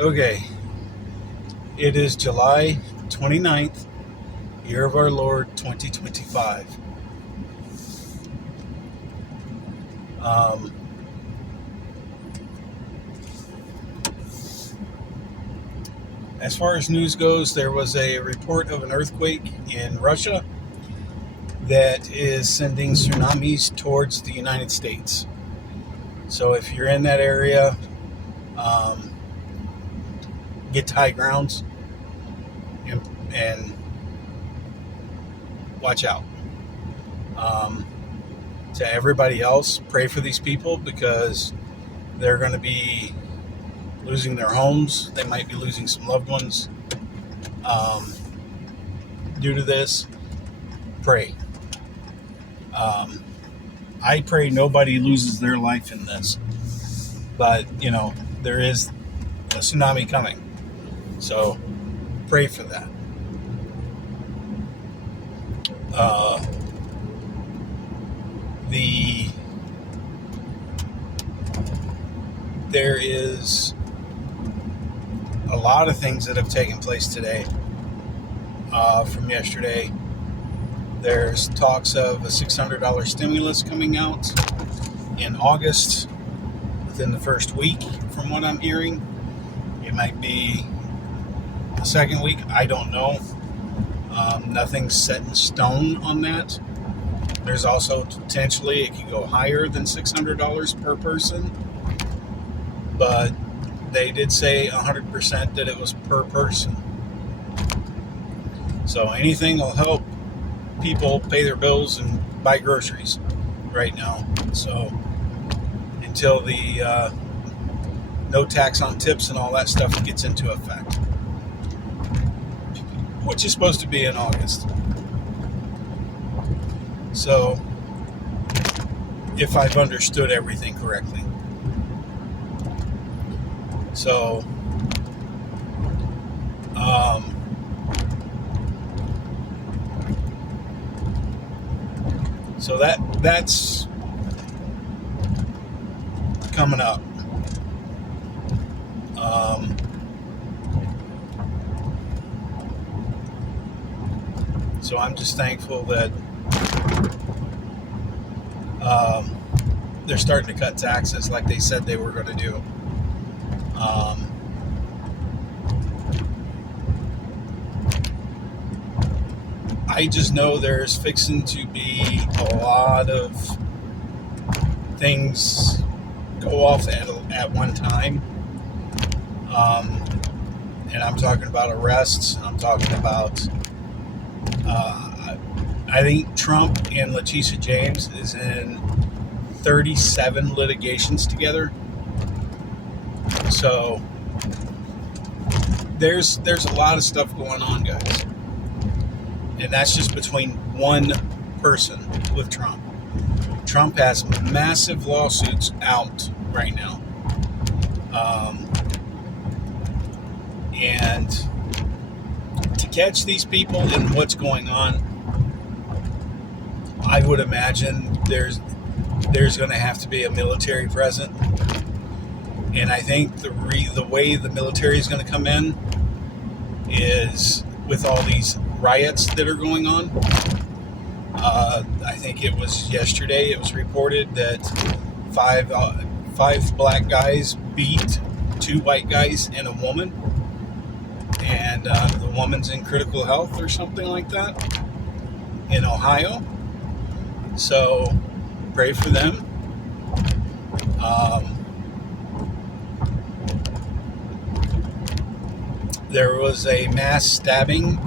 Okay, it is July 29th, year of our Lord 2025. Um, as far as news goes, there was a report of an earthquake in Russia that is sending tsunamis towards the United States. So if you're in that area, um, get to high grounds and watch out. Um, to everybody else, pray for these people because they're going to be losing their homes. They might be losing some loved ones um, due to this. Pray. Um, I pray nobody loses their life in this, but there is a tsunami coming, so pray for that. Uh, there is a lot of things that have taken place today from yesterday. There's talks of a $600 stimulus coming out in August within the first week, from what I'm hearing. It might be the second week. I don't know. Nothing's set in stone on that. There's also potentially it could go higher than $600 per person, but they did say 100% that it was per person. So anything will help people pay their bills and buy groceries right now. So until the no tax on tips and all that stuff gets into effect, which is supposed to be in August. So if I've understood everything correctly. So that's coming up. So I'm just thankful that they're starting to cut taxes like they said they were going to do. I just know there's fixing to be a lot of things go off at one time. And I'm talking about arrests. I'm talking about, I think Trump and Letitia James is in 37 litigations together. So there's a lot of stuff going on, guys. And that's just between one person with Trump. Trump has massive lawsuits out right now. And to catch these people in what's going on, I would imagine there's going to have to be a military present. And I think the way the military is going to come in is with all these riots that are going on. I think it was yesterday. It was reported that five black guys beat 2 white guys and a woman, and the woman's in critical health or something like that in Ohio. So pray for them. There was a mass stabbing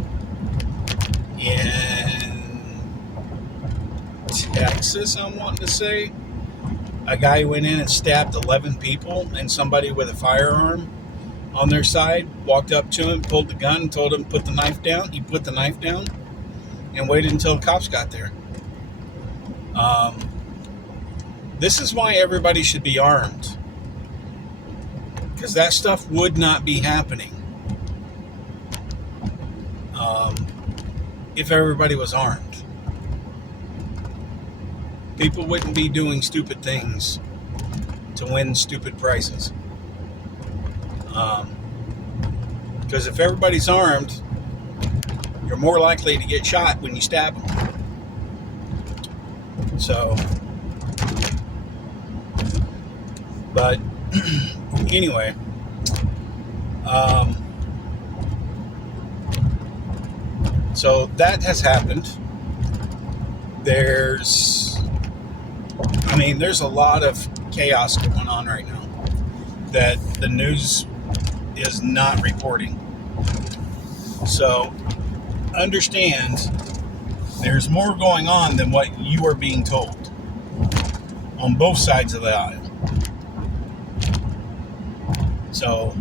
in Texas, I'm wanting to say. A guy went in and stabbed 11 people, and somebody with a firearm on their side walked up to him, pulled the gun, and told him to put the knife down. He put the knife down and waited until the cops got there. This is why everybody should be armed, because that stuff would not be happening if everybody was armed. People wouldn't be doing stupid things to win stupid prizes. Because if everybody's armed, you're more likely to get shot when you stab them. So, but anyway, so that has happened. There's a lot of chaos going on right now that the news is not reporting. So understand there's more going on than what you are being told on both sides of the aisle. So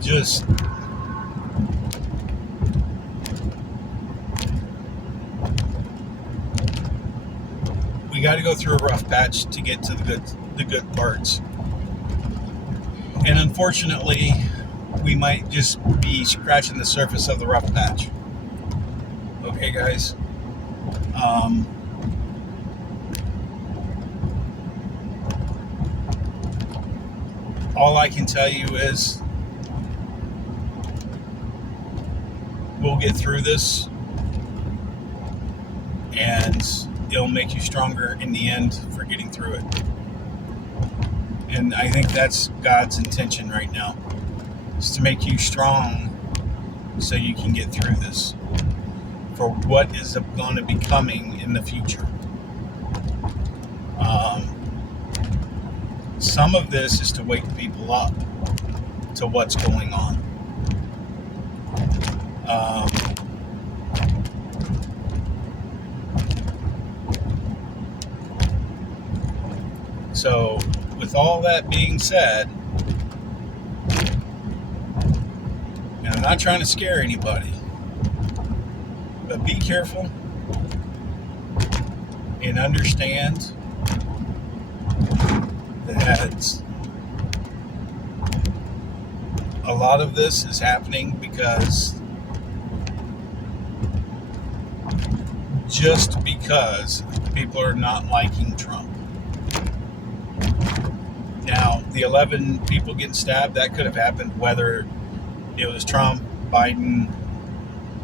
just we got to go through a rough patch to get to the good parts. And unfortunately, we might just be scratching the surface of the rough patch. Okay, guys. All I can tell you is we'll get through this, and it'll make you stronger in the end for getting through it. And I think that's God's intention right now, is to make you strong so you can get through this for what is going to be coming in the future. Some of this is to wake people up to what's going on. So, with all that being said, and I'm not trying to scare anybody, but be careful and understand that a lot of this is happening because people are not liking Trump. Now, the 11 people getting stabbed, that could have happened whether it was Trump, Biden,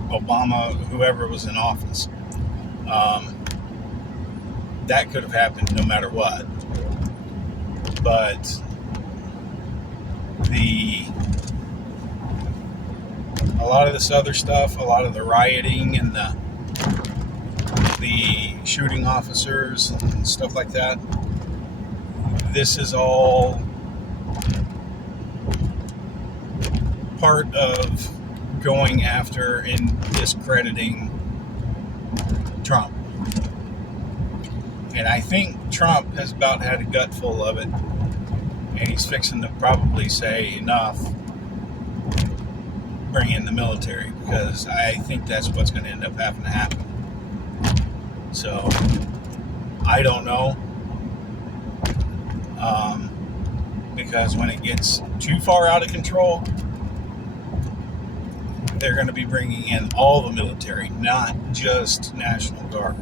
Obama, whoever was in office. That could have happened no matter what. But a lot of this other stuff, a lot of the rioting and the shooting officers and stuff like that, this is all part of going after and discrediting Trump. And I think Trump has about had a gut full of it, and he's fixing to probably say enough, bring in the military, because I think that's what's going to end up having to happen. So, I don't know. Because when it gets too far out of control, they're going to be bringing in all the military, not just National Guard.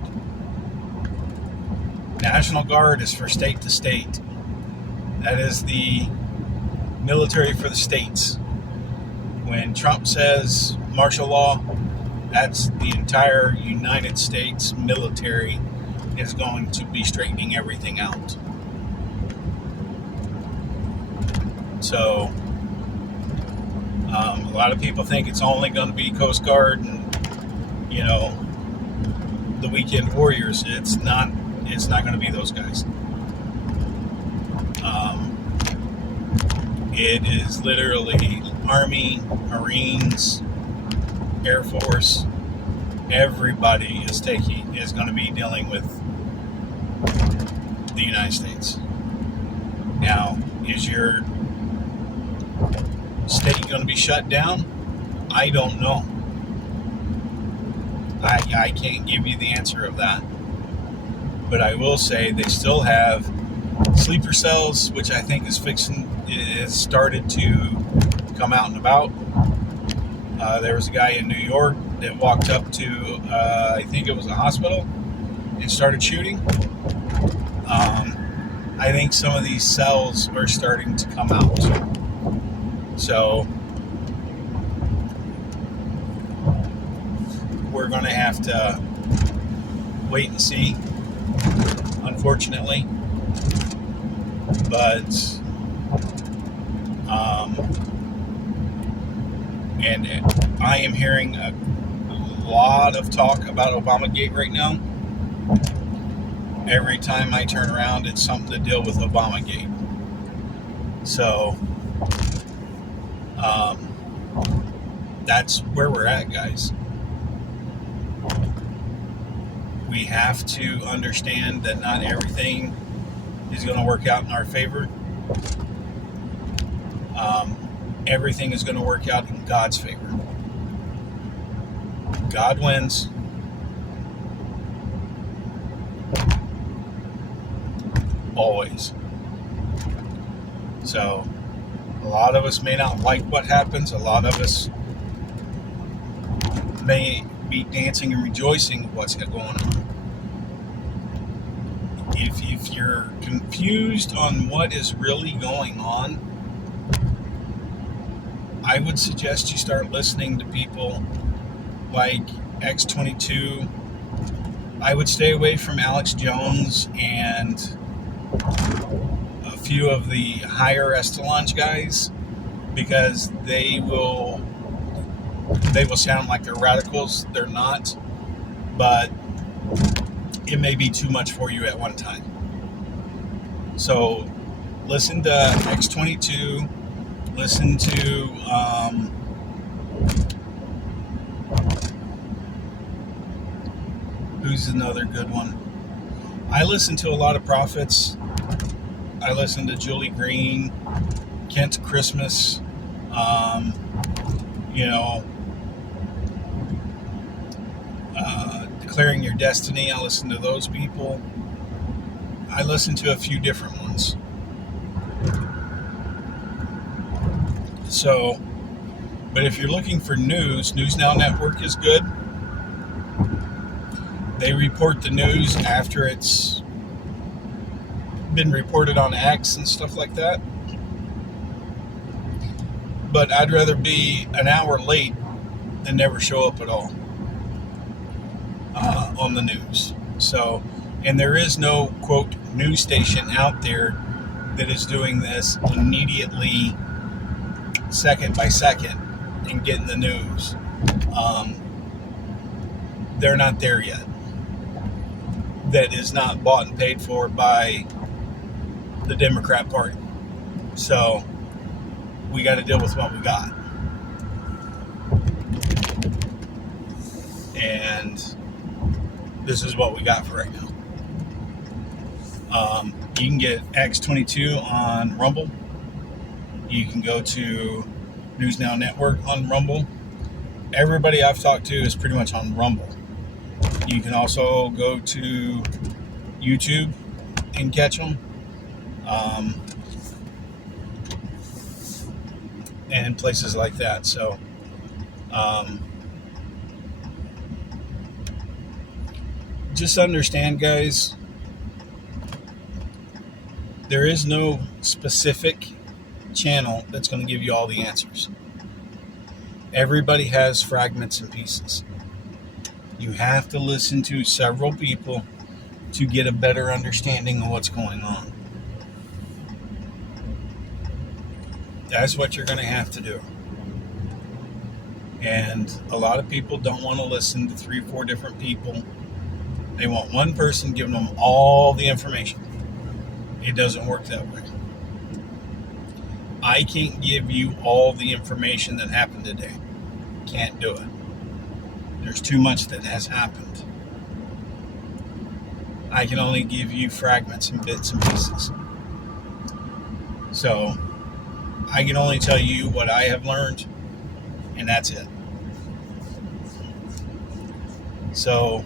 National Guard is for state to state. That is the military for the states. When Trump says martial law, that's the entire United States military is going to be straightening everything out. So, a lot of people think it's only going to be Coast Guard and, the weekend warriors. It's not going to be those guys. It is literally Army, Marines, Air Force. Everybody is going to be dealing with the United States. Now, is your state going to be shut down? I don't know. I can't give you the answer of that. But I will say they still have sleeper cells, which I think is started to come out and about. There was a guy in New York that walked up to, I think it was a hospital, and started shooting, I think some of these cells are starting to come out. So we're going to have to wait and see, unfortunately. But and I am hearing a lot of talk about Obamagate right now. Every time I turn around, it's something to deal with Obamagate. So that's where we're at, guys. We have to understand that not everything is going to work out in our favor. Everything is going to work out in God's favor. God wins. Always. So, a lot of us may not like what happens. A lot of us may be dancing and rejoicing at what's going on. If you're confused on what is really going on, I would suggest you start listening to people like X22. I would stay away from Alex Jones and a few of the higher echelon guys, because they will sound like they're radicals. They're not, but it may be too much for you at one time. So listen to X22. Listen to who's another good one? I listen to a lot of prophets. I listen to Julie Green, Kent Christmas, Declaring Your Destiny. I listen to those people. I listen to a few different ones. So, but if you're looking for news, News Now Network is good. They report the news after it's been reported on X and stuff like that. But I'd rather be an hour late than never show up at all on the news. So, and there is no, quote, news station out there that is doing this immediately, second by second, and getting the news. They're not there yet. That is not bought and paid for by the Democrat Party. So we got to deal with what we got. And this is what we got for right now. You can get X22 on Rumble. You can go to News Now Network on Rumble. Everybody I've talked to is pretty much on Rumble. You can also go to YouTube and catch them. And places like that. So, just understand, guys, there is no specific channel that's going to give you all the answers. Everybody has fragments and pieces. You have to listen to several people to get a better understanding of what's going on. That's what you're going to have to do. And a lot of people don't want to listen to 3 or 4 different people. They want one person giving them all the information. It doesn't work that way. I can't give you all the information that happened today. Can't do it. There's too much that has happened. I can only give you fragments and bits and pieces. So, I can only tell you what I have learned, and that's it. So,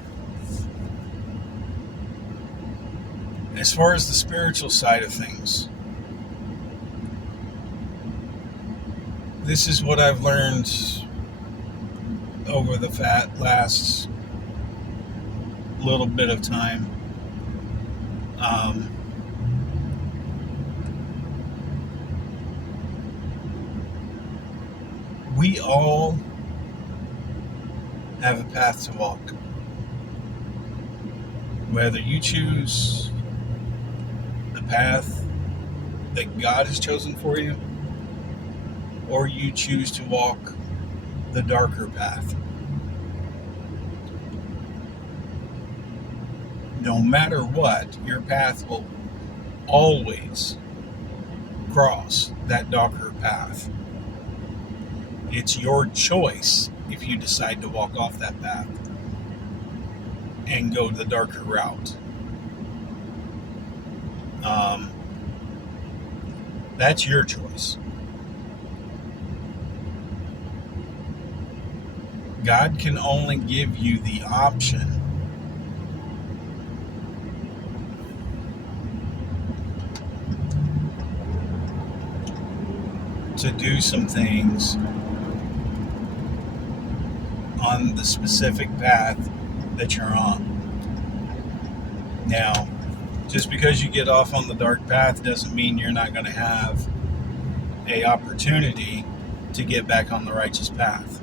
as far as the spiritual side of things, this is what I've learned over the last little bit of time. Um, we all have a path to walk. Whether you choose the path that God has chosen for you, or you choose to walk the darker path. No matter what, your path will always cross that darker path. It's your choice if you decide to walk off that path and go the darker route. That's your choice. God can only give you the option to do some things on the specific path that you're on. Now, just because you get off on the dark path doesn't mean you're not going to have a opportunity to get back on the righteous path.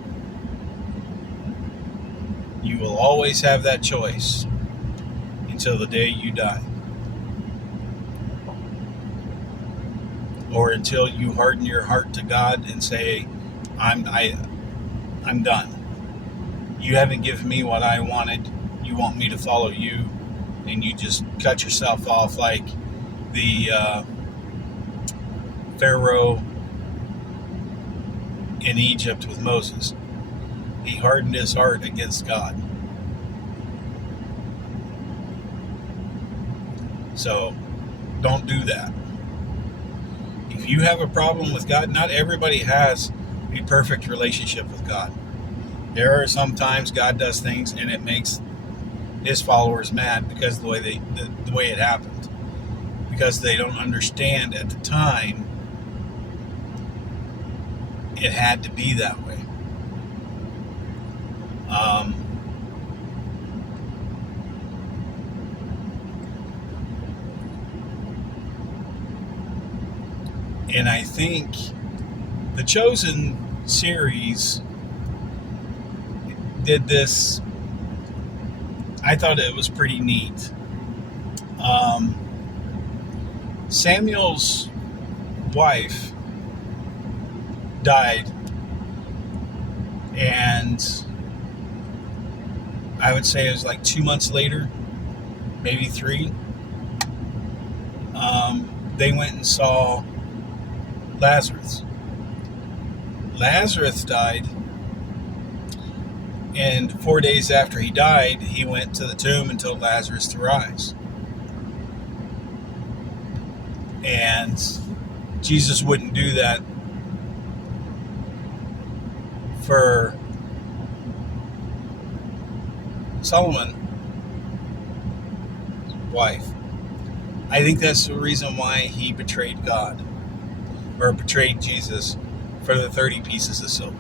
You will always have that choice until the day you die, or until you harden your heart to God and say, I'm done. You haven't given me what I wanted. You want me to follow you, and you just cut yourself off like the Pharaoh in Egypt with Moses. He hardened his heart against God. So don't do that. If you have a problem with God, not everybody has a perfect relationship with God. There are some times God does things and it makes his followers mad because the way it happened, because they don't understand at the time it had to be that way. And I think the Chosen series did this. I thought it was pretty neat. Samuel's wife died, and I would say it was like 2 months later, maybe 3. They went and saw Lazarus. Lazarus died, and 4 days after he died, he went to the tomb and told Lazarus to rise. And Jesus wouldn't do that for Solomon's wife. I think that's the reason why he betrayed God, or betrayed Jesus, for the 30 pieces of silver.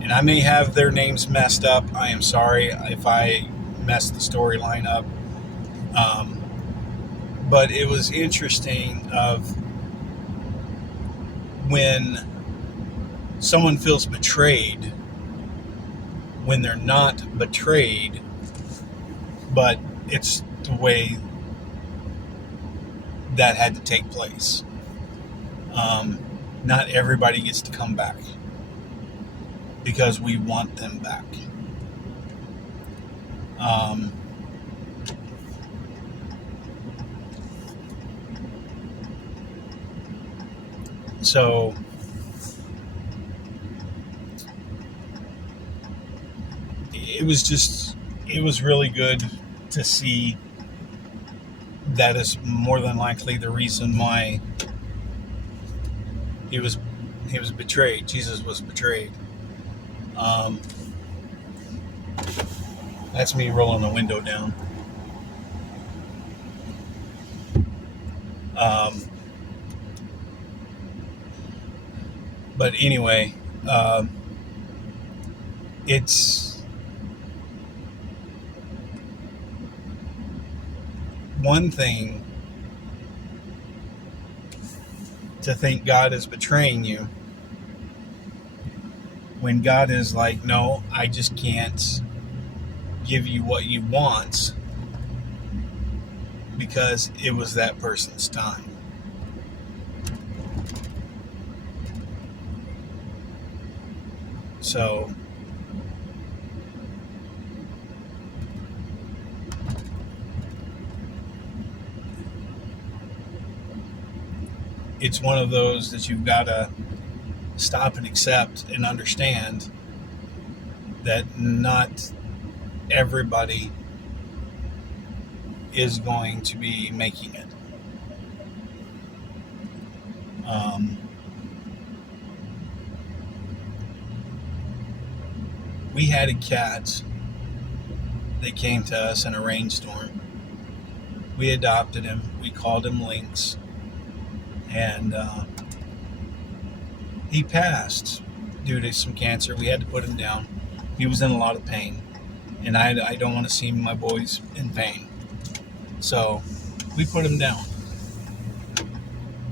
And I may have their names messed up. I am sorry if I messed the storyline up. But it was interesting of when someone feels betrayed when they're not betrayed, but it's the way that had to take place. Not everybody gets to come back because we want them back. So it was really good to see that is more than likely the reason why he was betrayed. Jesus was betrayed. That's me rolling the window down. But anyway, one thing to think God is betraying you when God is like, no, I just can't give you what you want because it was that person's time. So it's one of those that you've got to stop and accept and understand that not everybody is going to be making it. We had a cat that came to us in a rainstorm. We adopted him. We called him Lynx. And he passed due to some cancer. We had to put him down. He was in a lot of pain. And I don't want to see my boys in pain. So we put him down.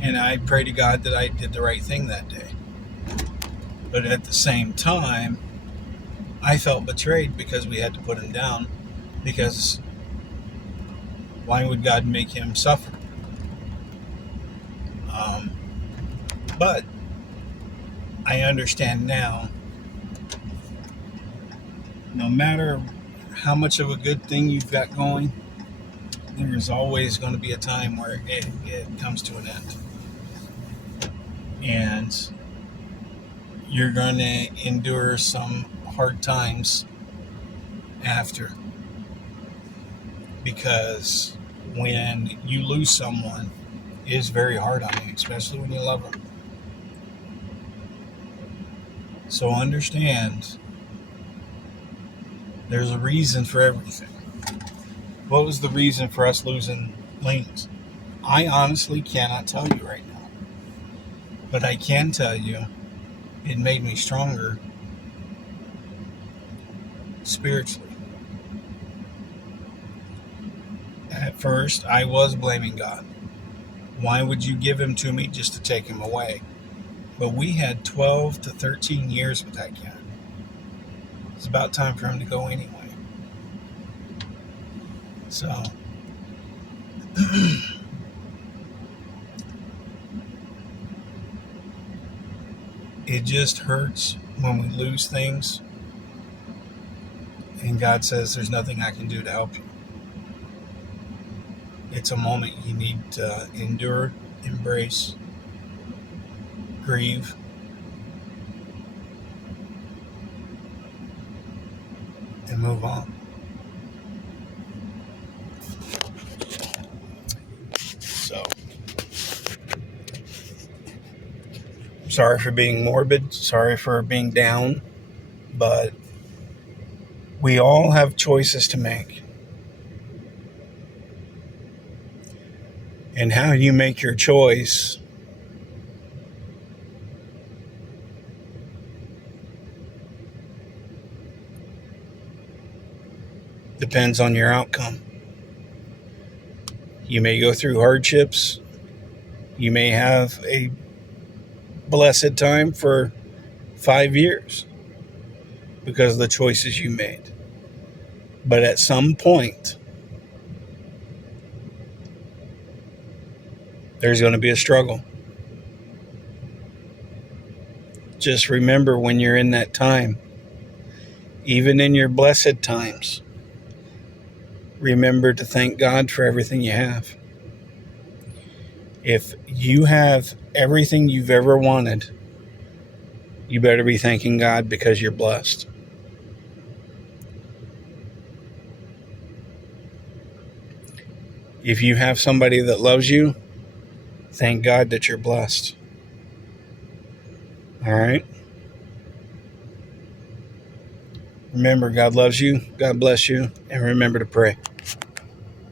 And I pray to God that I did the right thing that day. But at the same time, I felt betrayed because we had to put him down. Because why would God make him suffer? But I understand now, no matter how much of a good thing you've got going, there is always going to be a time where it comes to an end. And you're going to endure some hard times after. Because when you lose someone, it is very hard on you, especially when you love them. So understand, there's a reason for everything. What was the reason for us losing Lynx? I honestly cannot tell you right now. But I can tell you, it made me stronger spiritually. At first, I was blaming God. Why would you give him to me just to take him away? But we had 12 to 13 years with that cat. It's about time for him to go anyway. So, it just hurts when we lose things. And God says, there's nothing I can do to help you. It's a moment you need to endure, embrace, grieve, and move on. So, sorry for being morbid, sorry for being down, but we all have choices to make. And how you make your choice depends on your outcome. You may go through hardships. You may have a blessed time for 5 years because of the choices you made. But at some point, there's going to be a struggle. Just remember when you're in that time, even in your blessed times, remember to thank God for everything you have. If you have everything you've ever wanted, you better be thanking God because you're blessed. If you have somebody that loves you, thank God that you're blessed. All right? Remember, God loves you. God bless you. And remember to pray.